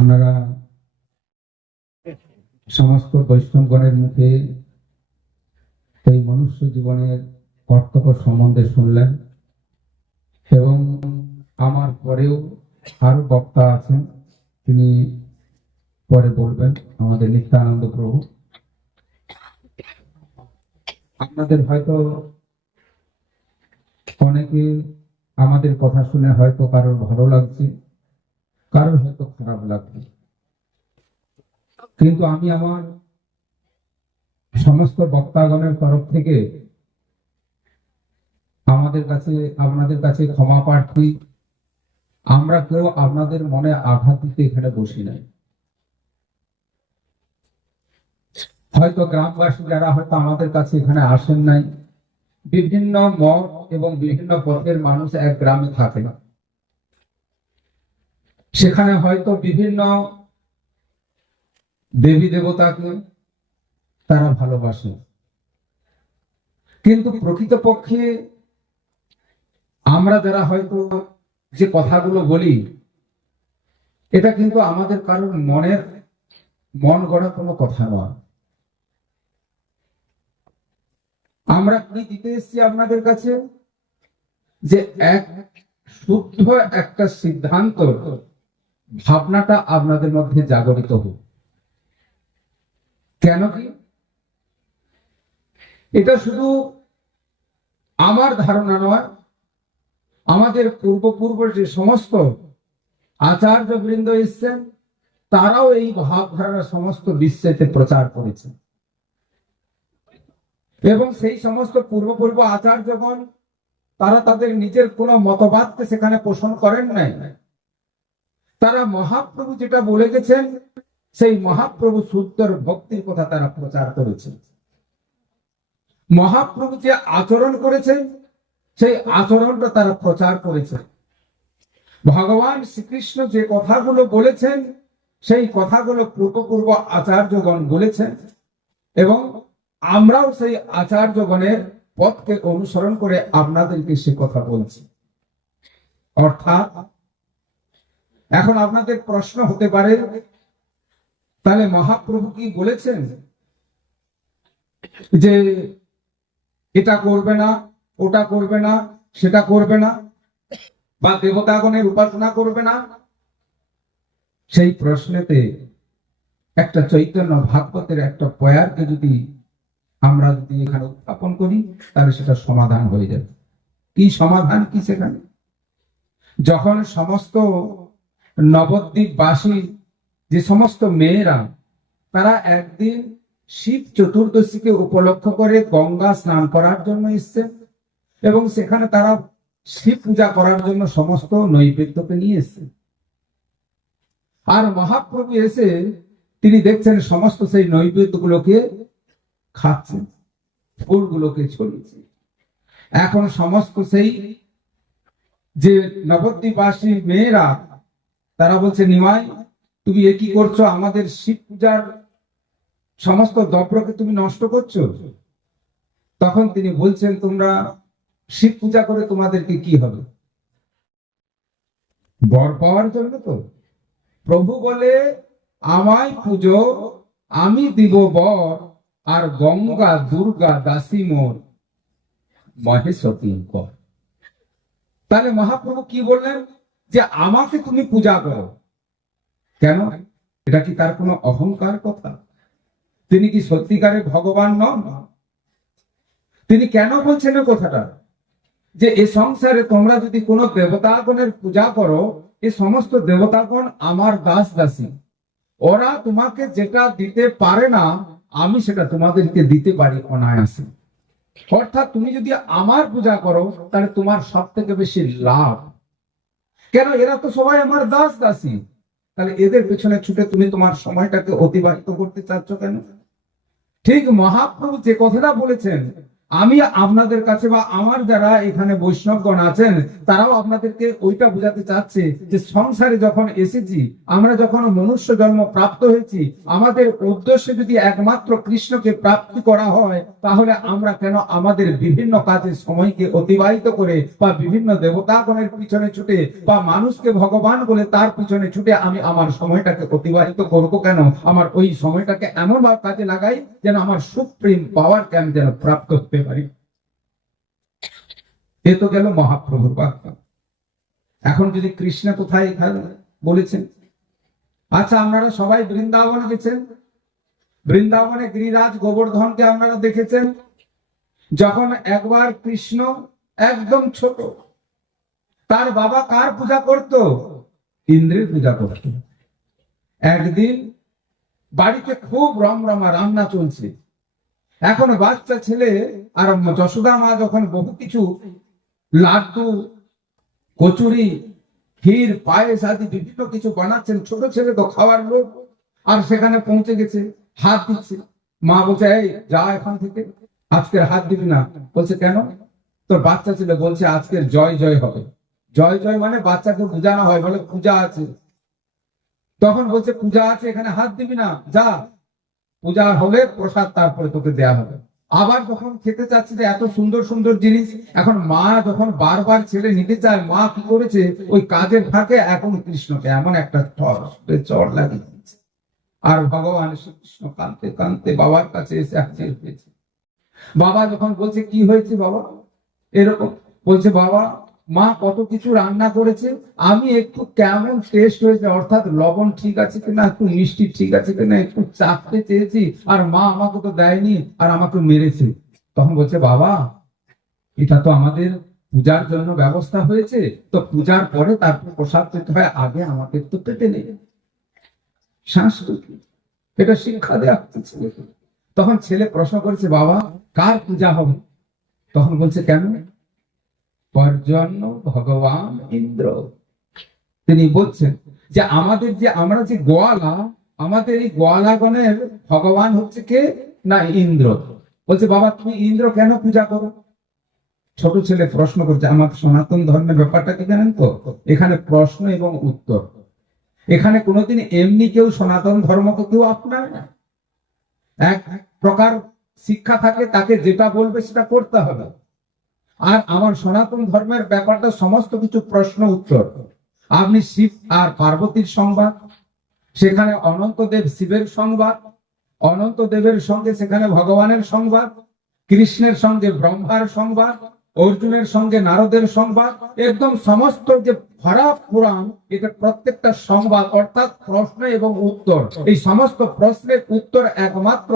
আপনারা সমস্ত বৈষ্ণবগণের মুখে এই মনুষ্য জীবনের কর্তব্য সম্বন্ধে শুনলেন এবং আমার পরেও আরও বক্তা আছেন, তিনি পরে বলবেন, আমাদের নিত্যানন্দ প্রভু। আপনাদের হয়তো অনেকে আমাদের কথা শুনে হয়তো কারোর ভালো লাগছে। কারোর হয়তো খারাপ লাগছে কিন্তু আমি আমার সমস্ত বক্তাগণের তরফ থেকে আমাদের কাছে, আপনাদের কাছে ক্ষমা প্রার্থী। আমরা কেউ আপনাদের মনে আঘাত দিতে এখানে বসি নাই। হয়তো গ্রামবাসী যারা হয়তো আমাদের কাছে এখানে আসেন নাই, বিভিন্ন মত এবং বিভিন্ন পথের মানুষ এক গ্রামে থাকে না। সেখানে হয়তো বিভিন্ন দেবী দেবতাকে তারা ভালোবাসে। কিন্তু প্রকৃতপক্ষে আমরা যারা হয়তো যে কথাগুলো বলি, এটা কিন্তু আমাদের কারোর মনের, মন গড়া কোনো কথা নয়। আমরা কি দিতে এসেছি আপনাদের কাছে? যে এক শুদ্ধ একটা সিদ্ধান্ত ভাবনাটা আপনাদের মধ্যে জাগরিত হোক। কেন কি? এটা শুধু আমার ধারণা নয়, আমাদের পূর্বপূর্ব যে সমস্ত আচার্য বৃন্দ এসছেন, তারাও এই ভাবধারা সমস্ত বিশ্বেতে প্রচার করেছেন। এবং সেই সমস্ত পূর্বপূর্ব আচার্যগণ, তারা তাদের নিজের কোনো মতবাদকে সেখানে পোষণ করেন নাই। তারা মহাপ্রভু যেটা বলে গেছেন, সেই মহাপ্রভু শুদ্ধর ভক্তির কথা তারা প্রচার করেছেন। মহাপ্রভু যে আচরণ করেছেন, সেই আচরণটা তারা প্রচার করেছে ভগবান শ্রীকৃষ্ণ যে কথাগুলো বলেছেন, সেই কথাগুলো পূর্বপূর্ব আচার্যগণ বলেছেন এবং আমরাও সেই আচার্যগণের পথকে অনুসরণ করে আপনাদেরকে সে কথা বলছি। অর্থাৎ এখন আপনাদের প্রশ্ন হতে পারে, তাহলে মহাপ্রভু কি বলেছেন যে এটা করবে না, ওটা করবে না, সেটা করবে না, বা দেবতাগণের উপাসনা করবে না? সেই প্রশ্নেতে একটা চৈতন্য ভাগবতের একটা পয়ারকে যদি আমরা যদি এখানে উত্থাপন করি, তাহলে সেটা সমাধান হয়ে যাবে। কি সমাধান কি সেখানে? যখন সমস্ত নবদ্বীপবাসী যে সমস্ত মেয়েরা, তারা একদিন শিব চতুর্দশীকে উপলক্ষ করে গঙ্গা স্নান করার জন্য এসছে এবং সেখানে তারা শিব পূজা করার জন্য সমস্ত নৈবেদ্যকে নিয়ে এসছে। আর মহাপ্রভু এসে তিনি দেখছেন সমস্ত সেই নৈবেদ্যগুলোকে খাচ্ছেন ফুলগুলোকে ছড়িয়েছে। এখন সমস্ত সেই যে নবদ্বীপবাসী মেয়েরা তারা বলছে, নিমাই, তুমি এ কি করছ? আমাদের শিব পূজার সমস্ত দ্রব্যকে তুমি নষ্ট করছ? তখন তিনি বলছেন, তোমরা শিব পূজা করে তোমাদেরকে কি হবে? বর পাওয়ার জন্য তো। প্রভু বলে, আমায় পুজো, আমি দিব বর, আর গঙ্গা, দুর্গা, দাসী মোর। মহেশতী কর। তাহলে মহাপ্রভু কি বললেন? যে আমাকে তুমি পূজা করো। কেন? এটা কি তার কোনো অহংকার কথা? তিনি কি সত্যিকারের ভগবান নন? তিনি কেন বলছেন কথাটা? যে এ সংসারে তোমরা যদি কোনো দেবতাগণের পূজা করো, এ সমস্ত দেবতাগণ আমার দাস দাসী ওরা তোমাকে যেটা দিতে পারে না, আমি সেটা তোমাদেরকে দিতে পারি অনায়াসে। অর্থাৎ তুমি যদি আমার পূজা করো, তাহলে তোমার সব থেকে বেশি লাভ। কেন? এরা তো সবাই আমার দাস দাসী। তাহলে এদের পেছনে ছুটে তুমি তোমার সময়টাকে অতিবাহিত করতে চাচ্ছ কেন? ঠিক মহাপ্রভু যে কথাটা বলেছেন আমি আপনাদের কাছে বা আমার যারা এখানে বৈষ্ণবগণ আছেন, তারাও আপনাদেরকে ওইটা বোঝাতে চাচ্ছে যে সংসারে যখন এসেছি, আমরা যখন মনুষ্য জন্ম প্রাপ্ত হয়েছি, আমাদের উদ্দেশ্য যদি একমাত্র কৃষ্ণকে প্রাপ্তি করা হয়, তাহলে আমরা কেন আমাদের বিভিন্ন কাজে সময়কে অতিবাহিত করে বা বিভিন্ন দেবতাগণের পিছনে ছুটে বা মানুষকে ভগবান বলে তার পিছনে ছুটে আমি আমার সময়টাকে অতিবাহিত করব কেন? আমার ওই সময়টাকে এমন কাজে লাগাই যেন আমার সুপ্রিম পাওয়ারকে আমি যেন প্রাপ্ত হতে পারি। এ তো গেল মহাপ্রভুর বাক্য এখন যদি কৃষ্ণ কোথায় এখানে বলেছেন? আচ্ছা আপনারা সবাই বৃন্দাবনে গেছেন? বৃন্দাবনে গিরিরাজ গোবর্ধনকে আপনারা দেখেছেন? যখন একবার কৃষ্ণ একদম ছোট, তার বাবা কার পূজা করত? ইন্দ্রের পূজা করত। একদিন বাড়িতে খুব রমরমা রান্না চলছে। এখন বাচ্চা ছেলে আর যশোদা মা যখন বহু কিছু, লাড্ডু, কচুরি, ক্ষীর, পায়েস আদি বিভিন্ন কিছু বানাচ্ছেন, ছোট ছেলে তো খাওয়ার লোক, আর সেখানে পৌঁছে গেছে, হাত দিচ্ছে। মা বলছে, এই, যা এখান থেকে। আজকের হাত দিবি না। বলছে, কেন? তোর বাচ্চা ছেলে বলছে আজকের জয় জয় হবে। জয় জয় মানে বাচ্চাকে বোঝানো হয়, বলে পূজা আছে। তখন বলছে, পূজা আছে, এখানে হাত দিবি না, যা। পূজা হলে প্রসাদ তারপরে তোকে দেয়া হবে। আবার যখন খেতে চাচ্ছে যে এত সুন্দর সুন্দর জিনিস, এখন মা যখন বারবার ছেলে নিতে চায়, মা কি করেছে? ওই কাজের ফাঁকে এখন কৃষ্ণকে এমন একটা চর লাগিয়ে আর ভগবান শ্রীকৃষ্ণ কানতে কানতে বাবার কাছে এসে হাজির হয়েছে। বাবা যখন বলছে, কি হয়েছে বাবা? এরকম বলছে, বাবা মা কত কিছু রান্না করেছে, আমি একটু কেমন টেস্ট হয়েছে, অর্থাৎ লবণ ঠিক আছে কিনা, একটু মিষ্টি ঠিক আছে কিনা, একটু চাপতে চেয়েছি, আর মা আমাকে তো দেয়নি, আর আমাকে মেরেছে। তখন বলছে, বাবা, এটা তো আমাদের পূজার জন্য ব্যবস্থা হয়েছে, তো পূজার পরে তারপর প্রসাদ পেতে হয়, আগে আমাকে তো পেতে নেই। সংস্কৃতি এটা শিক্ষা দেওয়া হচ্ছে। তখন ছেলে প্রশ্ন করেছে, বাবা, কার পূজা হবে? তখন বলছে, কেন? পর্জন্য ভগবান ইন্দ্র। তিনি বলছেন যে আমাদের যে, আমরা যে গোয়ালা, আমাদের এই গোয়ালাগণের ভগবান হচ্ছে কে? না, ইন্দ্র। বলছে, বাবা, তুমি ইন্দ্র কেন পূজা করো? ছোট ছেলে প্রশ্ন করছে আমার সনাতন ধর্মের ব্যাপারটা কি জানেন তো? এখানে প্রশ্ন এবং উত্তর। এখানে কোনোদিন এমনি কেউ সনাতন ধর্মকে কেউ আপনার না। এক প্রকার শিক্ষা থাকে, তাকে যেটা বলবে সেটা করতে হবে। আর আমার সনাতন ধর্মের ব্যাপারটা সমস্ত কিছু প্রশ্ন উত্তর। আপনি শিব আর পার্বতীর সংবাদ, সেখানে অনন্তদেব শিবের সংবাদ, অনন্তদেবের সঙ্গে সেখানে ভগবানের সংবাদ, কৃষ্ণের সঙ্গে ব্রহ্মার সংবাদ, অর্জুনের সঙ্গে নারদের সংবাদ, একদম সমস্ত যে ভরা পুরাণ এটা প্রত্যেকটা সংবাদ অর্থাৎ প্রশ্ন এবং উত্তর। এই সমস্ত প্রশ্নের উত্তর একমাত্র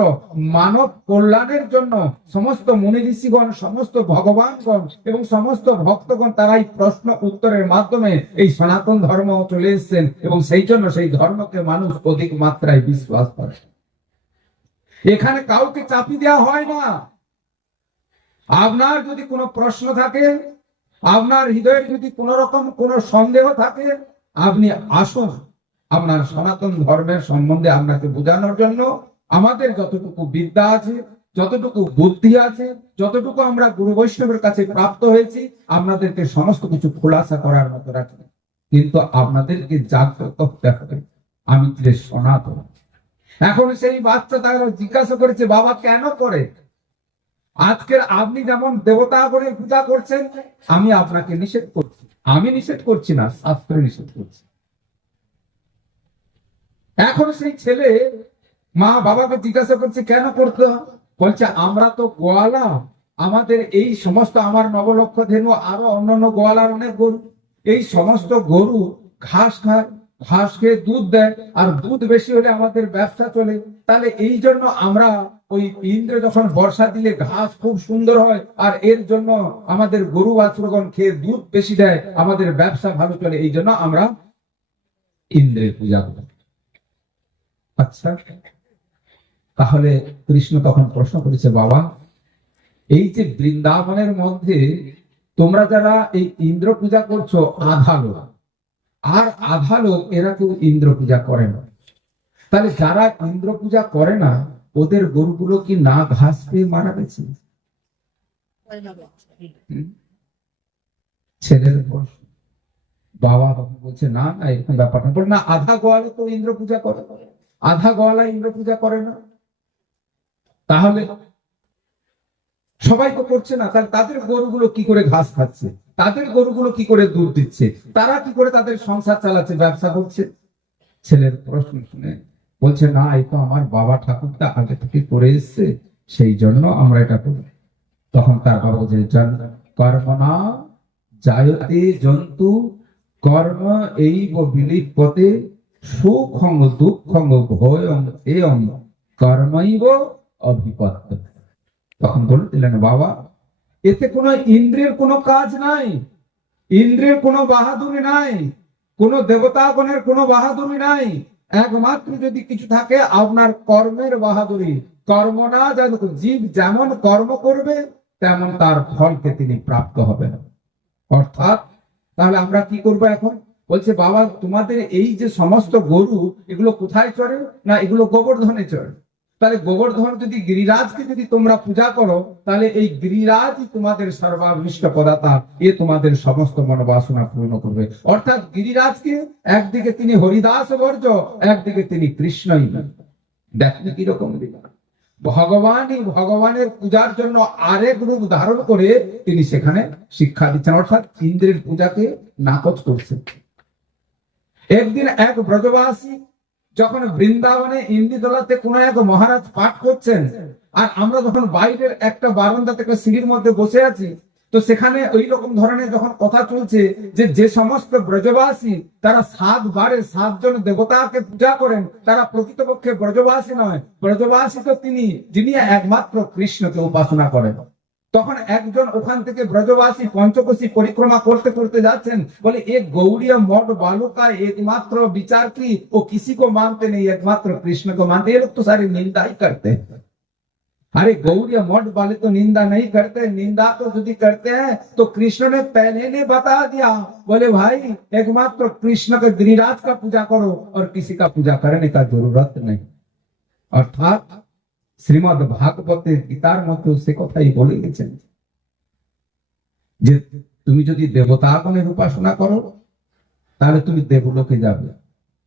মানব কল্যাণের জন্য সমস্ত মুনি ঋষিগণ সমস্ত ভগবানগণ এবং সমস্ত ভক্তগণ তারা এই প্রশ্ন উত্তরের মাধ্যমে এই সনাতন ধর্ম চলে এসেছেন এবং সেই জন্য সেই ধর্মকে মানুষ অধিক মাত্রায় বিশ্বাস করে। এখানে কাউকে চাপি দেওয়া হয় না। আপনার যদি কোনো প্রশ্ন থাকে আপনার হৃদয়ে যদি কোন রকম কোন সন্দেহ থাকে, আপনি আসুন। আপনার সনাতন ধর্মের সম্বন্ধে আপনাকে বোঝানোর জন্য আমাদের যতটুকু বিদ্যা আছে, যতটুকু বুদ্ধি আছে, যতটুকু আমরা গুরু বৈষ্ণবের কাছে প্রাপ্ত হয়েছি, আপনাদেরকে সমস্ত কিছু খোলাসা করার মতো রাখি। কিন্তু আপনাদেরকে জাগ্রত হতে হবে। আমি যে সনাতন। এখন সেই বাচ্চা তারা জিজ্ঞাসা করেছে, বাবা, কেন করে? আজকের আপনি যেমন দেবতা করে পূজা করছেন, আমি আপনাকে নিষেধ করছি। আমি নিষেধ করছি না, শাস্ত্র নিষেধ করছি। এখন সেই ছেলে মা বাবাকে জিজ্ঞাসা করছে, কেন করতে বলছে, আমরা তো গোয়ালা। আমাদের এই সমস্ত আমার নবলক্ষ ধেনু আরও অন্যান্য গোয়ালার অনেক গরু। এই সমস্ত গরু ঘাস খায় ঘাস খেয়ে দুধ দেয়, আর দুধ বেশি হলে আমাদের ব্যবসা চলে। তাহলে এই জন্য আমরা ওই ইন্দ্র যখন বর্ষা দিলে ঘাস খুব সুন্দর হয়, আর এর জন্য আমাদের গরু বাছুরগণ খেয়ে দুধ বেশি দেয়, আমাদের ব্যবসা ভালো চলে। এই জন্য আমরা ইন্দ্রের পূজা করি। আচ্ছা তাহলে কৃষ্ণ তখন প্রশ্ন করেছে, বাবা, এই যে বৃন্দাবনের মধ্যে তোমরা যারা এই ইন্দ্র পূজা করছ, আধা লোক আর আধা লোক এরা কেউ ইন্দ্র পূজা করে না। তাহলে যারা ইন্দ্র পূজা করে না, ওদের গরুগুলো কি না ঘাস পেয়ে মারা গেছে? ছেলের প্রশ্ন বাবা তখন বলছে, না না, এরকম ব্যাপার না। না, আধা গোয়ালে তো ইন্দ্র পূজা করে আধা গোয়ালা ইন্দ্র পূজা করে না। তাহলে সবাই তো করছে না। তাহলে তাদের গরুগুলো কি করে ঘাস খাচ্ছে? তাদের গরুগুলো কি করে দুধ দিচ্ছে? তারা কি করে তাদের সংসার চালাচ্ছে, ব্যবসা করছে? ছেলের প্রশ্ন শুনে বলছে, না, এই তো আমার বাবা ঠাকুরটা আগে থেকে করে এসছে, সেই জন্য আমরা এটা করি। তখন তার বাবা বলছে কর্মনা জায়তে জন্তু, কর্ম এই বিলিপতে, সুখং দুঃখং ভয়ং এয়ং, কর্মৈব অভিপত্ত। তখন বলে দিলেন বাবা এতে কোনো ইন্দ্রের কোনো কাজ নাই ইন্দ্রের কোনো বাহাদুরি নাই, কোনো দেবতাগণের কোনো বাহাদুরি নাই। একমাত্র যদি কিছু থাকে, আপনার কর্মের বাহাদুরি। কর্ম না জীব যেমন কর্ম করবে, তেমন তার ফলকে তিনি প্রাপ্ত হবেন। অর্থাৎ, তাহলে আমরা কি করব এখন? বলছে, বাবা, তোমাদের এই যে সমস্ত গরু, এগুলো কোথায় চড়ে? না, এগুলো গোবর্ধনে চড়ে। তাহলে গোবর্ধন যদি গিরিরাজকে যদি তোমরা পূজা করো, তাহলে এই গিরিরাজই তোমাদের সর্বাভীষ্ট পদাতা এ তোমাদের সমস্ত মনোবাসনা পূর্ণ করবে। অর্থাৎ গিরিরাজকে একদিকে তিনি হরিদাস বর্জ একদিকে তিনি কৃষ্ণই দেখলে কীরকম ভগবানই ভগবানের পূজার জন্য আরেক রূপ ধারণ করে তিনি সেখানে শিক্ষা দিচ্ছেন। অর্থাৎ ইন্দ্রের পূজাকে নাকচ করছেন। একদিন এক ব্রজবাসী যখন বৃন্দাবনে ইন্দিতলাতে কোনো এক মহারাজ পাঠ করছেন, আর আমরা যখন বাইরের একটা বারান্দা থেকে সিঁড়ির মধ্যে বসে আছি, তো সেখানে ওই রকম ধরনের যখন কথা চলছে যে যে সমস্ত ব্রজবাসী তারা সাত বারে সাতজন দেবতাকে পূজা করেন, তারা প্রকৃতপক্ষে ব্রজবাসী নয়। ব্রজবাসী তো তিনি, যিনি একমাত্র কৃষ্ণকে উপাসনা করেন। তখন একজন ওখান থেকে ব্রজবাসী পঞ্চকোশী পরিক্রমা করতে করতে যাচ্ছেন বলে এক গৌড়ীয় মঠ বালুকা একমাত্র বিচার কি ও किसी को मानते नहीं एकमात्र कृष्ण को मानते ये लोग तो सारी निंदा ही करते हैं अरे गौड़िया मठ वाले तो निंदा नहीं करते निंदा तो यदि करते हैं तो कृष्ण ने पहले ने बता दिया बोले भाई एकमात्र कृष्ण के गिरिराज का पूजा करो और किसी का पूजा करने का जरूरत नहीं अर्थात শ্রীমদ ভাগবতের গীতার মধ্যে সে কথাই বলে গেছেন যে তুমি যদি দেবতাগণের উপাসনা করো, তাহলে তুমি দেবলোকে যাবে।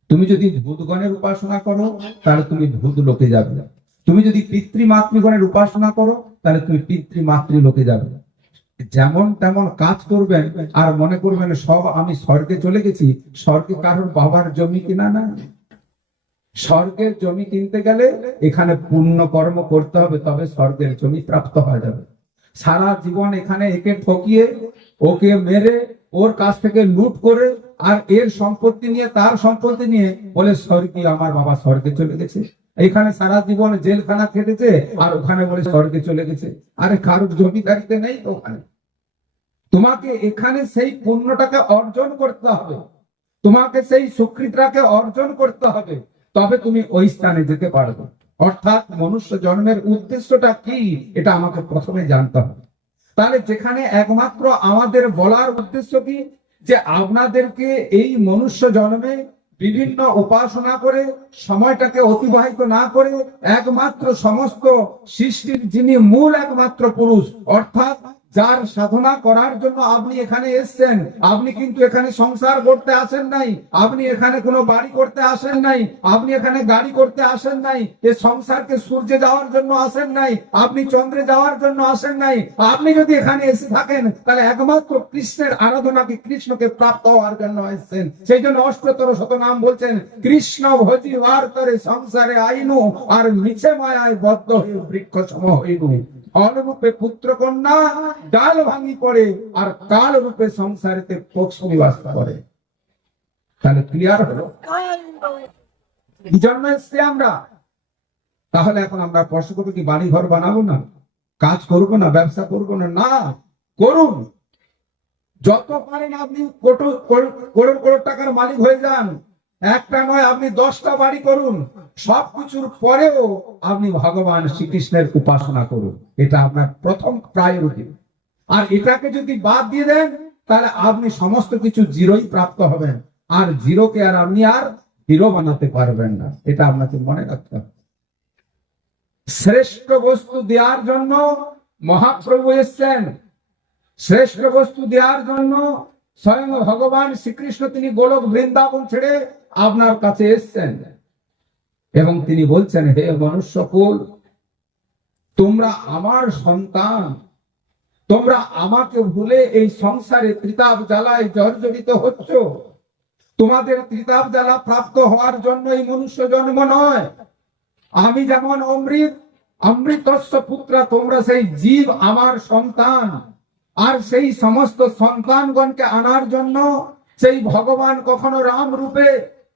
তুমি যদি ভূতগণের উপাসনা করো, তাহলে তুমি ভূত লোকে যাবে। তুমি যদি পিতৃ মাতৃগণের উপাসনা করো, তাহলে তুমি পিতৃ মাতৃ লোকে যাবে। যেমন তেমন কাজ করবেন, আর মনে করবেন সব আমি স্বর্গে চলে গেছি, স্বর্গে কারোর বাবার জমি কিনা না স্বর্গের জমি কিনতে গেলে এখানে পুণ্য কর্ম করতে হবে, তবে স্বর্গের জমি প্রাপ্ত হয়ে যাবে। সারা জীবন এখানে একে ঠকিয়ে, ওকে মেরে, ওর কাছ থেকে লুট করে, আর এর সম্পত্তি নিয়ে, তার সম্পত্তি নিয়ে বলে স্বর্গীয় আমার বাবা স্বর্গে চলে গেছে। এখানে সারা জীবন জেলখানা খেটেছে, আর ওখানে বলে, স্বর্গে চলে গেছে। আরে কারোর জমিদারিতে নেই তো ওখানে? তোমাকে এখানে সেই পুণ্যটাকে অর্জন করতে হবে। তোমাকে সেই সুকৃতটাকে অর্জন করতে হবে। তবে তুমি ওই স্থানে যেতে পারবে। অর্থাৎ মনুষ্য জন্মের উদ্দেশ্যটা কি, এটা আমাকে প্রথমে জানতে হবে। তাহলে যেখানে একমাত্র আমাদের বলার উদ্দেশ্য কি, যে আপনাদেরকে এই মনুষ্য জন্মে বিভিন্ন উপাসনা করে, সময়টাকে অতিবাহিত না করে, একমাত্র সমস্ত সৃষ্টির যিনি মূল একমাত্র পুরুষ, অর্থাৎ যার সাধনা করার জন্য আপনি এখানে এসেছেন, আপনি কিন্তু এখানে সংসার করতে আসেন নাই, আপনি এখানে কোনো বাড়ি করতে আসেন নাই, আপনি এখানে গাড়ি করতে আসেন নাই, এ সংসারকে সূর্যে যাওয়ার জন্য আসেন নাই, আপনি চন্দ্রে যাওয়ার জন্য আসেন নাই, আপনি যদি এখানে এসে থাকেন, তাহলে একমাত্র কৃষ্ণের আরাধনাকে কৃষ্ণকে প্রাপ্ত হওয়ার জন্য এসেছেন? সেই জন্য অষ্টতর শতনাম বলছেন, কৃষ্ণ ভজি করে সংসারে আইনু, আর মিছে মায়ায় বদ্ধ হয়ে বৃক্ষ সম হইনু। ফলরূপে পুত্র কন্যা ডাল ভাঙি পড়ে, আর কাল রূপে সংসারেতে পক্ষ নিবাস করে। তাহলে ক্লিয়ার হলো? কি জন্য এসছি আমরা? তাহলে এখন আমরা স্পর্শ করব কি বাড়ি ঘর বানাবো না? কাজ করব না, ব্যবসা করব না? না, করুন। যত পারেন আপনি কোটো করোড় টাকার মালিক হয়ে যান। একটা নয়, আপনি দশটা বাড়ি করুন। সব কিছুর পরেও আপনি ভগবান শ্রীকৃষ্ণের উপাসনা করুন। এটা আপনার প্রথম প্রায়োরিটি আর এটাকে যদি বাদ দিয়ে দেন, তাহলে আপনি সমস্ত কিছু জিরোই প্রাপ্ত হবেন। আর জিরোকে আর আপনি আর হিরো বানাতে পারবেন না। এটা আপনাকে মনে রাখতে হবে। শ্রেষ্ঠ বস্তু দেওয়ার জন্য মহাপ্রভু এসছেন। শ্রেষ্ঠ বস্তু দেওয়ার জন্য স্বয়ং ভগবান শ্রীকৃষ্ণ তিনি গোলক বৃন্দাবন ছেড়ে আপনার কাছে এসছেন। এবং তিনি বলছেন, হে মনুষ্যকুল তোমরা আমার সন্তান, তোমরা আমাকে ভুলে এই সংসারে ত্রিতাপ জ্বালায় জর্জরিত হচ্ছ। তোমাদের ত্রিতাপ জ্বালা প্রাপ্ত হওয়ার জন্য এই মনুষ্য জন্ম নয়। আমি যেমন অমৃত অমৃতস্ব পুত্র, তোমরা সেই জীব আমার সন্তান। আর সেই সমস্ত সন্তানগণকে আনার জন্য সেই ভগবান কখনো রাম রূপে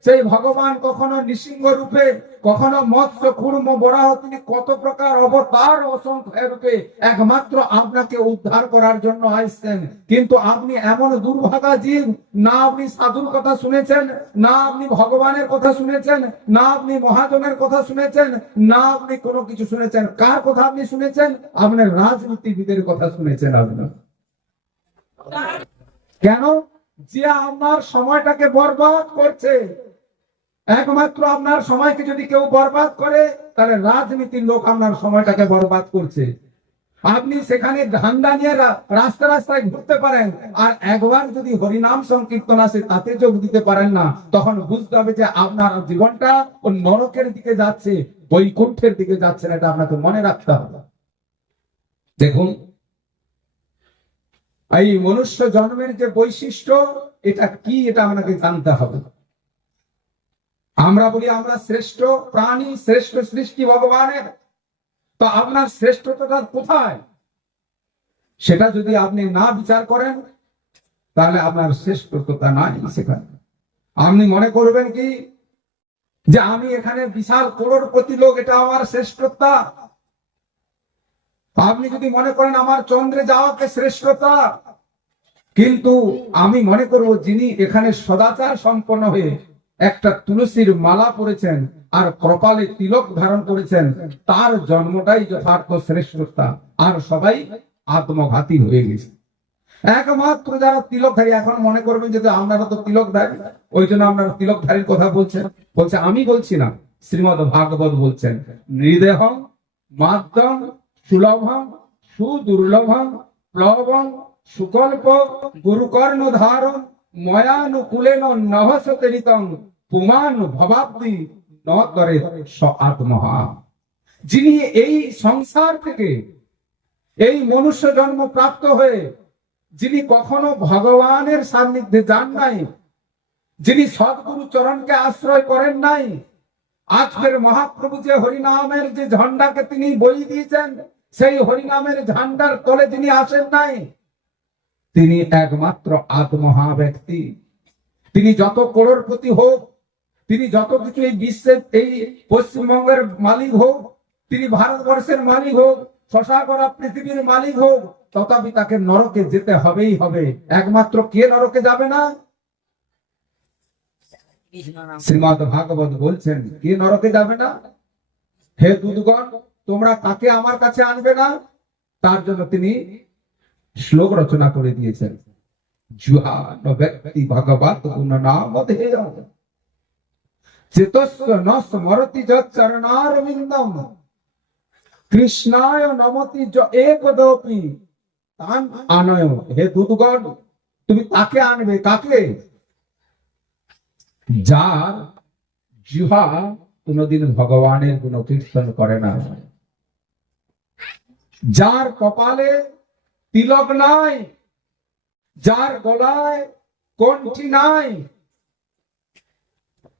সেই ভগবান কখনো নৃসিংহ রূপে, কখনো মৎস্য কুর্ম বরাহ, তিনি কত প্রকার অবতার অসংখ্য রূপে একমাত্র আপনাকে উদ্ধার করার জন্য আসছেন। কিন্তু আপনি এমন দুর্ভাগা জীব, না আপনি সাধুর কথা শুনেছেন, না আপনি ভগবানের কথা শুনেছেন, না আপনি মহাজনের কথা শুনেছেন, না আপনি কোনো কিছু শুনেছেন। কার কথা আপনি শুনেছেন? আপনার রাজনীতিবিদের কথা শুনেছেন আপনার কেন? যে আপনার সময়টাকে বরবাদ করছে। একমাত্র আপনার সময়কে যদি কেউ বরবাদ করে, তাহলে রাজনীতির লোক আপনার সময়টাকে বরবাদ করছে। আপনি সেখানে ধান্দা নিয়ে রাস্তা রাস্তায় ঘুরতে পারেন, আর একবার যদি হরিনাম সংকীর্তন আসে, তাতে যোগ দিতে পারেন না, তখন বুঝতে হবে যে আপনার জীবনটা ও নরকের দিকে যাচ্ছে, বৈকুণ্ঠের দিকে যাচ্ছে না, এটা আপনাকে মনে রাখতে হবে। দেখুন, এই মনুষ্য জন্মের যে বৈশিষ্ট্য, এটা কি, এটা আপনাকে জানতে হবে। আমরা বলি আমরা শ্রেষ্ঠ প্রাণী, শ্রেষ্ঠ সৃষ্টি ভগবানের। তো আপনার শ্রেষ্ঠতা কোথায়? সেটা যদি আপনি না বিচার করেন, তাহলে আপনার শ্রেষ্ঠতা নাই সেখানে। আপনি মনে করবেন কি? যে আমি এখানে বিশাল করোড়পতি লোক, এটা আমার শ্রেষ্ঠতা। আপনি যদি মনে করেন আমার চন্দ্রে যাওয়াকে শ্রেষ্ঠতা, কিন্তু আমি মনে করব যিনি এখানে সদাচার সম্পন্ন হয়ে একটা তুলসীর মালা পরেছেন আর কপালে তিলক ধারণ করেছেন, তার জন্মটাই যথার্থ শ্রেষ্ঠতা। আর সবাই আত্মঘাতী হয়ে গেছে। একমাত্র যারা তিলকধারী, এখন মনে করবেন যে আপনারা তো তিলকধারী, ওই জন্য আপনারা তিলকধারীর কথা বলছেন। বলছে, আমি বলছি না, শ্রীমদ ভাগবত বলছেন নৃদেহম মাধ্যম সুলভম সুদুর্লভম প্লবম সুকল্প গুরুকর্ণ ধারণ ময়ানুকূলেন নভসতরিতং পুমান ভবাব্দি ন করে স আত্মহা। যিনি এই সংসার থেকে, এই মনুষ্য জন্ম প্রাপ্ত হয়ে, যিনি কখনো ভগবানের সান্নিধ্যে যান নাই, যিনি সদ্গুরু চরণকে আশ্রয় করেন নাই, আজকের মহাপ্রভু যে হরিনামের যে ঝন্ডাকে তিনি বই দিয়েছেন, সেই হরিনামের ঝান্ডার তলে তিনি আসেন নাই, তিনি একমাত্র আত্মহা ব্যক্তি। তিনি যত করোড়পতি হোক তিনি যত কিছু এই বিশ্বের, এই পশ্চিমবঙ্গের মালিক হোক, তিনি ভারতবর্ষের মালিক হোক শশা করা পৃথিবীর মালিক হোক, তথাপি তাকে নরকে যেতে হবেই হবে। একমাত্র কে নরকে যাবে না? শ্রীমদ ভাগবত বলছেন, কে নরকে যাবে না? হে দুদগণ তোমরা কাকে আমার কাছে আনবে না? তার জন্য তিনি শ্লোক রচনা করে দিয়েছেন। জুহান ব্যক্তি ভগবত গুণ নাম চেতস্ব ন স্মরতি চরণারবিন্দম কৃষ্ণায় নমতি একদপি তান আনয় হে দুদগণ তুমি তাকে আনবে কাকে যার জিহা কোনদিন ভগবানের গুণ কীর্তন করে না যার কপালে তিলক নাই যার গলায় কণ্ঠি নাই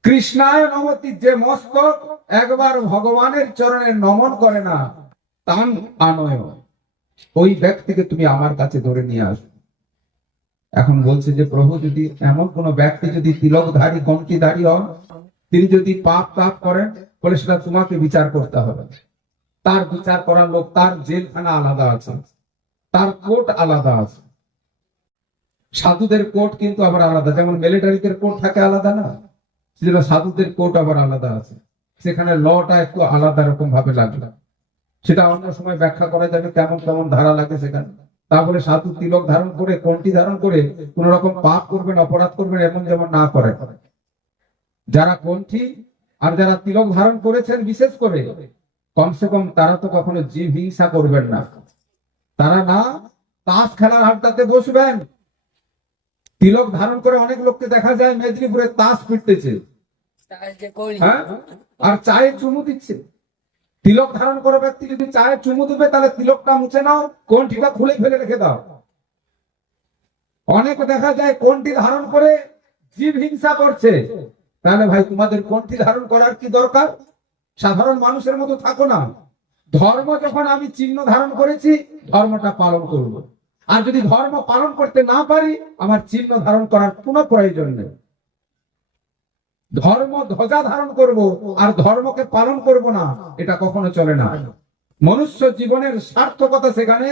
কৃষ্ণায় নমতি যে মস্তক একবার ভগবানের চরণে নমন করে না, তান আনয়। ওই ব্যক্তিকে তুমি আমার কাছে ধরে নিয়ে আসো। এখন বলছে যে, প্রভু, যদি এমন কোন ব্যক্তি যদি তিলকধারী, কণ্ঠিধারী হন, তিনি যদি পাপ পাপ করেন, বলে সেটা তোমাকে বিচার করতে হবে। তার বিচার করার লোক, তার জেলখানা আলাদা আছে, তার কোর্ট আলাদা আছে। সাধুদের কোর্ট কিন্তু আবার আলাদা, যেমন মিলিটারিদের কোর্ট থাকে আলাদা না? সেটা সাধুদের কোর্ট আবার আলাদা আছে। সেখানে লটা একটু আলাদা রকম ভাবে লাগবে। সেটা অন্য সময় ব্যাখ্যা করা যাবে, কেমন কেমন ধারা লাগে সেখানে। তারপরে সাধু তিলক ধারণ করে কণ্ঠি ধারণ করে, কোন রকম পাপ করবেন, অপরাধ করবেন, এমন যেমন না করে। যারা কণ্ঠি আর যারা তিলক ধারণ করেছেন বিশেষ করে, কমসে কম তারা তো কখনো জীব হিংসা করবেন না। তারা না তাস খেলার আড্ডাতে বসবেন। তিলক ধারণ করে অনেক লোককে দেখা যায় মেদিনীপুরে তাস পিটতেছে হ্যাঁ? আর চায়ে চুমু দিচ্ছে। তিলক ধারণ করা ব্যক্তি যদি চায়ে চুমু দিবে তাহলে তিলকটা মুছে নাও কোনটিটা খুলে ফেলে রেখে দাও। অনেক দেখা যায় কোনটি ধারণ করে জীব হিংসা করছে। তাহলে ভাই তোমাদের কোনটি ধারণ করার কি দরকার? সাধারণ মানুষের মতো থাকো না। ধর্ম যখন আমি চিহ্ন ধারণ করেছি ধর্মটা পালন করব। আর যদি ধর্ম পালন করতে না পারি, আমার চিহ্ন ধারণ করার কোনো প্রয়োজন নেই। ধর্ম ধ্বজা ধারণ করব, আর ধর্মকে পালন করব না, এটা কখনো চলে না। মনুষ্য জীবনের সার্থকতা সেখানে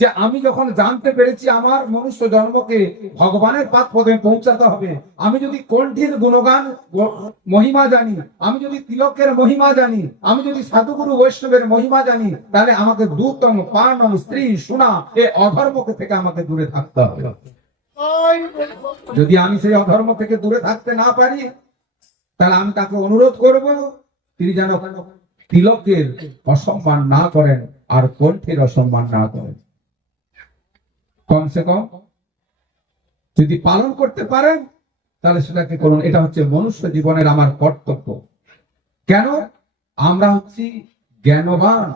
যে আমি যখন জানতে পেরেছি আমার মনুষ্য জন্মকে ভগবানের পাত পদে পৌঁছাতে হবে, আমি যদি কণ্ঠীর গুণগান মহিমা জানি, আমি যদি তিলকের মহিমা জানি, আমি যদি সাধুগুরু বৈষ্ণবের মহিমা জানি, তাহলে আমাকে দূতম পানম স্ত্রী সোনা এ অধর্মকে থেকে আমাকে দূরে থাকতে হবে। যদি আমি সেই অধর্ম থেকে দূরে থাকতে না পারি, তাহলে আমি তাকে অনুরোধ করব, তিনি যেন তিলকের অসম্মান না করেন আর কণ্ঠের অসম্মান না করেন। কমসে কম? যদি পালন করতে পারেন, তাহলে সেটাকে করুন। এটা হচ্ছে মনুষ্য জীবনের আমার কর্তব্য। কেন? আমরা হচ্ছি জ্ঞানবান।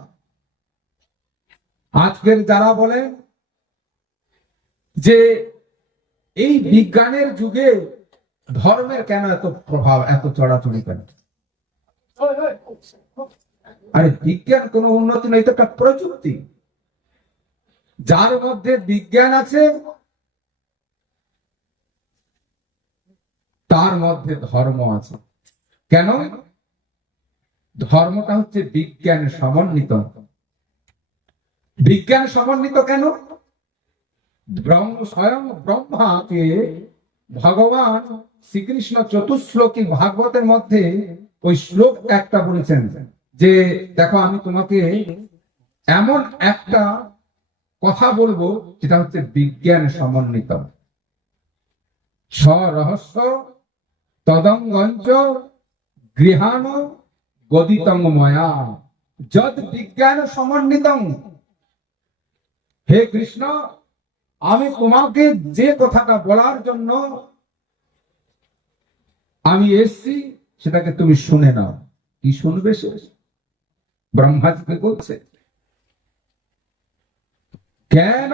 আজকের যারা বলেন যে এই বিজ্ঞানের যুগে ধর্মের কেন এত প্রভাব, এত চড়াচড়ি কেন? আরে বিজ্ঞান কোন উন্নতি নয় তো একটা প্রযুক্তি। যার মধ্যে বিজ্ঞান আছে, তার মধ্যে ধর্ম আছে। কেন? ধর্মটা হচ্ছে বিজ্ঞান সমন্বিত। বিজ্ঞান সমন্বিত কেন? ব্রহ্ম, স্বয়ং ব্রহ্মাকে ভগবান শ্রীকৃষ্ণ চতুশ্লোকী ভাগবতের মধ্যে ওই শ্লোক একটা বলেছেন যে, দেখো আমি তোমাকে এমন একটা কথা বলব যেটা হচ্ছে বিজ্ঞান সমন্বিত। স্বরহস্য তদঙ্গঞ্চ গৃহাণ গদিতং ময়া যদ বিজ্ঞান সমন্বিতং। হে কৃষ্ণ, আমি তোমাকে যে কথাটা বলার জন্য আমি এসছি, সেটাকে তুমি শুনে নাও। কি শুনবে সে? ব্রহ্মাজিকে বলছে। কেন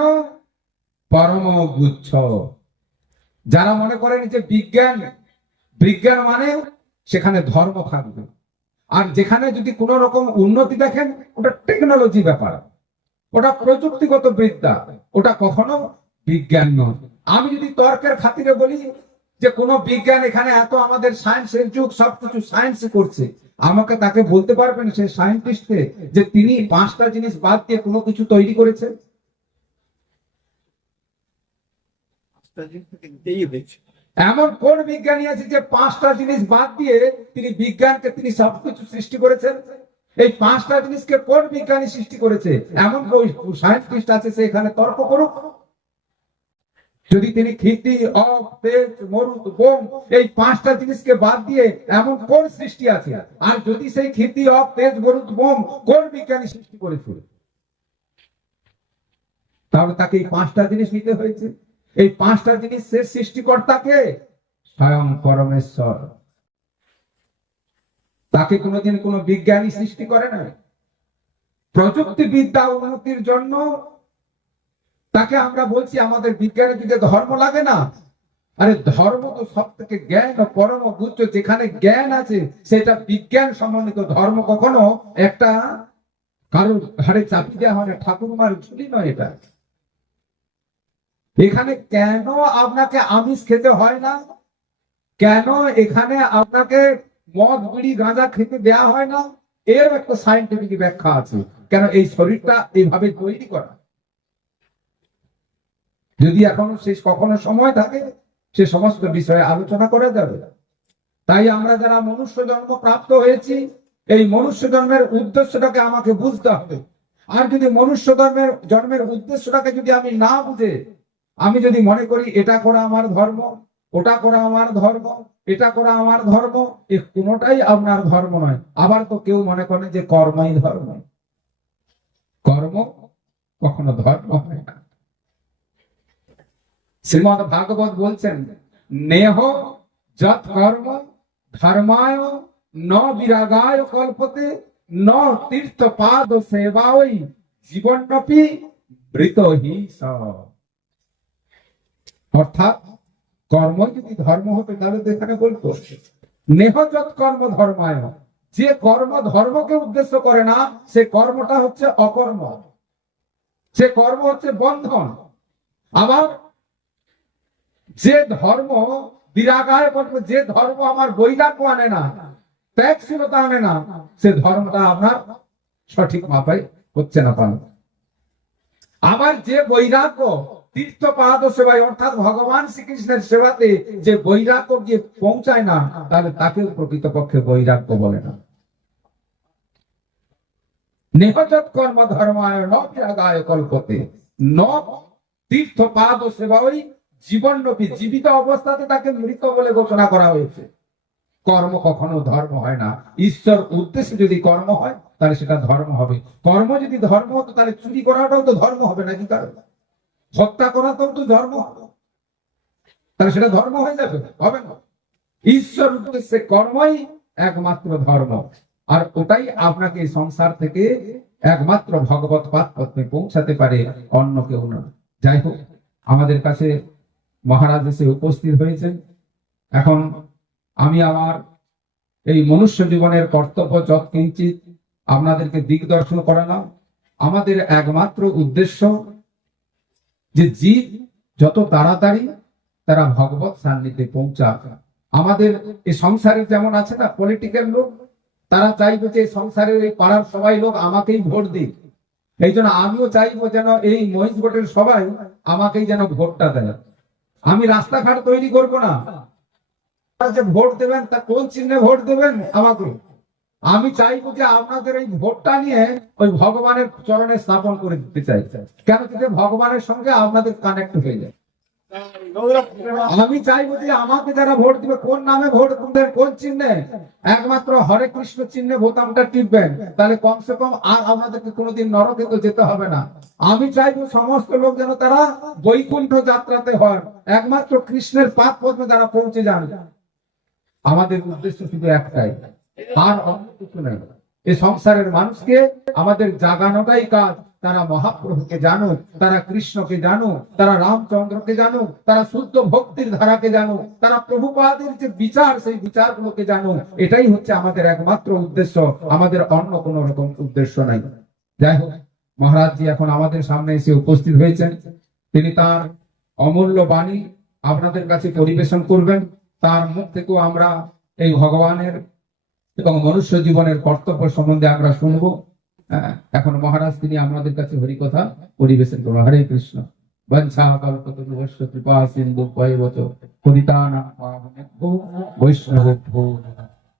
পরম গুচ্ছ? যারা মনে করেন যে বিজ্ঞান বিজ্ঞান মানে সেখানে ধর্ম থাকবে। আর যেখানে যদি কোন রকম উন্নতি দেখেন, ওটা টেকনোলজি ব্যাপার। ওটা প্রযুক্তিগত বিদ্যা। ওটা কখনো বিজ্ঞান নয়। আমি যদি তর্কের খাতিরে বলি যে কোন বিজ্ঞান এখানে এত আমাদের সায়েন্সের যুগ, সবকিছু সায়েন্স করছে। আমাকে তাকে বলতে পারবেন সেই সায়েন্টিস্টকে যে তিনি পাঁচটা জিনিস বাদ দিয়ে কোনো কিছু তৈরি করেছে? এমন কোন বিজ্ঞানী আছে যে পাঁচটা জিনিস বাদ দিয়ে তিনি বিজ্ঞানকে তিনি সবকিছু সৃষ্টি করেছেন? এই পাঁচটা জিনিসকে কোন বিজ্ঞানী সৃষ্টি করেছে? এমন সায়েন্টিস্ট আছে সে এখানে তর্ক করুক? যদি তিনি খিতি তেজ, মরুদ, বোম, এই পাঁচটা জিনিসকে বাদ দিয়ে এমন কোন সৃষ্টি আছে? আর যদি সেই খিতি তেজ, মরুদ, বোম কোন বিজ্ঞানী সৃষ্টি করেছিল তাহলে তাকে এই পাঁচটা জিনিস নিতে হয়েছে। এই পাঁচটা জিনিস সে সৃষ্টিকর্তাকে? স্বয়ং পরমেশ্বর। তাকে কোনোদিন কোনো বিজ্ঞানী সৃষ্টি করে না প্রযুক্তি বিদ্যা উন্নতির জন্য তাকে আমরা বলছি, আমাদের বিজ্ঞানের দিকে ধর্ম লাগে না। আরে ধর্ম তো সব থেকে জ্ঞান ও পরম গুচ্ছ যেখানে জ্ঞান আছে, সেটা বিজ্ঞান সমন্বিত ধর্ম কখনো একটা কারোর ঘাড়ে চাপি দেওয়া হয় না। ঠাকুরমার ঝুলি নয় এটা। এখানে কেন আপনাকে আমিষ খেতে হয় না? কেন এখানে আপনাকে মদ, বিড়ি, গাঁজা খেতে দেয়া হয় না? এর একটা সাইন্টিফিক ব্যাখ্যা আছে। কেন এই শরীরটা এইভাবে তৈরি করা? যদি এখনও শেষ কখনো সময় থাকে, সে সমস্ত বিষয়ে আলোচনা করা যাবে। তাই আমরা যারা মনুষ্য জন্ম প্রাপ্ত হয়েছি, এই মনুষ্য জন্মের উদ্দেশ্যটাকে আমাকে বুঝতে হবে। আর যদি মনুষ্য জন্মের জন্মের উদ্দেশ্যটাকে যদি আমি না বুঝে আমি যদি মনে করি এটা করা আমার ধর্ম, ওটা করা আমার ধর্ম, এটা করা আমার ধর্ম, এ কোনোটাই আপনার ধর্ম নয়। আবার তো কেউ মনে করেন যে কর্মই ধর্ম। কর্ম কখনো ধর্ম হয় না। শ্রীমদ ভাগবত বলছেন, নেহ যৎ কর্ম ধর্মায় ন বিরাগায় কল্পতে, ন তীর্থ পাদ সেবাই জীবনপি মৃত হি স। অর্থাৎ কর্ম যদি ধর্ম হতো তাহলে তো এখানে বলতো নেহযৎ কর্ম ধর্মায় যে কর্ম ধর্মকে উদ্দেশ্য করে না, সে কর্মটা হচ্ছে অকর্ম। সে কর্ম হচ্ছে বন্ধন। আবার যে ধর্ম, বিরাগায় করবে যে ধর্ম আমার বৈরাগ্য আনে না, ত্যাগশীলতা আনে না, সে ধর্মটা আপনার সঠিক মাপায় হচ্ছে না পালন। আবার যে বৈরাগ্য তীর্থ পাদ সেবায়, অর্থাৎ ভগবান শ্রীকৃষ্ণের সেবাতে যে বৈরাগ্য গিয়ে পৌঁছায় না, তাহলে তাকেও প্রকৃতপক্ষে বৈরাগ্য বলে না। নিহজত কর্ম ধর্মায় ন বিরাগায় কল্পতে ন তীর্থ পাদ সেবাই জীবন রূপী জীবিত অবস্থাতে তাকে মৃত বলে ঘোষণা করা হয়েছে। কর্ম কখনো ধর্ম হয় না। ঈশ্বর উদ্দেশ্যে যদি কর্ম হয়, তাহলে সেটা ধর্ম হবে। কর্ম যদি ধর্ম হতো, তাহলে চুরি করাটাও তো ধর্ম হবে নাকি কারণ? হত্যা করা তো ধর্ম। তাহলে সেটা ধর্ম হয়ে যাবে? হবে না। ঈশ্বর উদ্দেশ্যে কর্মই একমাত্র ধর্ম। আর ওটাই আপনাকে সংসার থেকে একমাত্র ভগবত পাদ পথে পৌঁছাতে পারে অন্য কেউ না। যাই হোক, আমাদের কাছে মহারাজ এসে উপস্থিত হয়েছেন। এখন আমি আমার এই মনুষ্য জীবনের কর্তব্য যৎকিঞ্চিত আপনাদেরকে দিগদর্শন করালাম। আমাদের একমাত্র উদ্দেশ্য যে জীব যত তাড়াতাড়ি তারা ভগবত সান্নিধ্যে পৌঁছাক। আমাদের এই সংসারে যেমন আছে না পলিটিক্যাল লোক, তারা চাইবে যে সংসারের এই পাড়ার সবাই লোক আমাকেই ভোট দিক। এই জন্য আমিও চাইব যেন এই মহিষ ভোটের সবাই আমাকেই যেন ভোটটা দেয়। আমি রাস্তাঘাট তৈরি করব না। ভোট দেবেন, তা কোন চিহ্নে ভোট দেবেন আমাকে? আমি চাইব যে আপনাদের এই ভোটটা নিয়ে ওই ভগবানের চরণে স্থাপন করে দিতে চাই। কেন যে ভগবানের সঙ্গে আপনাদের কানেক্ট হয়ে যায়? আমি চাইব যে আমাকে যারা ভোট দিবে, কোন নামে ভোট দেবেন, কোন চিহ্নে? একমাত্র হরে কৃষ্ণ চিহ্নে বোতামটা টিপবেন। তাহলে কমসে কম আর আমাদেরকে কোনোদিন নরকে তো যেতে হবে না। আমি চাইব সমস্ত লোক যেন তারা বৈকুণ্ঠ যাত্রাতে হয় একমাত্র কৃষ্ণের পাক পদ্মে তারা পৌঁছে যান। আমাদের উদ্দেশ্য শুধু একটাই। আর অন্য কিছু এই সংসারের মানুষকে আমাদের জাগানোটাই কাজ। তারা মহাপ্রভুকে জানো তারা কৃষ্ণকে জানো তারা রামচন্দ্রকে জানো তারা শুদ্ধ ভক্তির ধারাকে জানো তারা প্রভুপাদের যে বিচার, সেই বিচারগুলোকে জানো এটাই হচ্ছে আমাদের একমাত্র উদ্দেশ্য। আমাদের অন্য কোনো রকম উদ্দেশ্য নাই। যাই হোক, মহারাজজি এখন আমাদের সামনে এসে উপস্থিত হয়েছেন। তিনি তার অমূল্য বাণী আপনাদের কাছে পরিবেশন করবেন। তার মুখ থেকেও আমরা এই ভগবানের এবং মনুষ্য জীবনের কর্তব্য সম্বন্ধে আমরা শুনব। আহ, এখন মহারাজ তিনি আমাদের কাছে হরিকথা পরিবেশন করব হরে কৃষ্ণ। কৃপা সিন্ধু হরিতানা বৈষ্ণব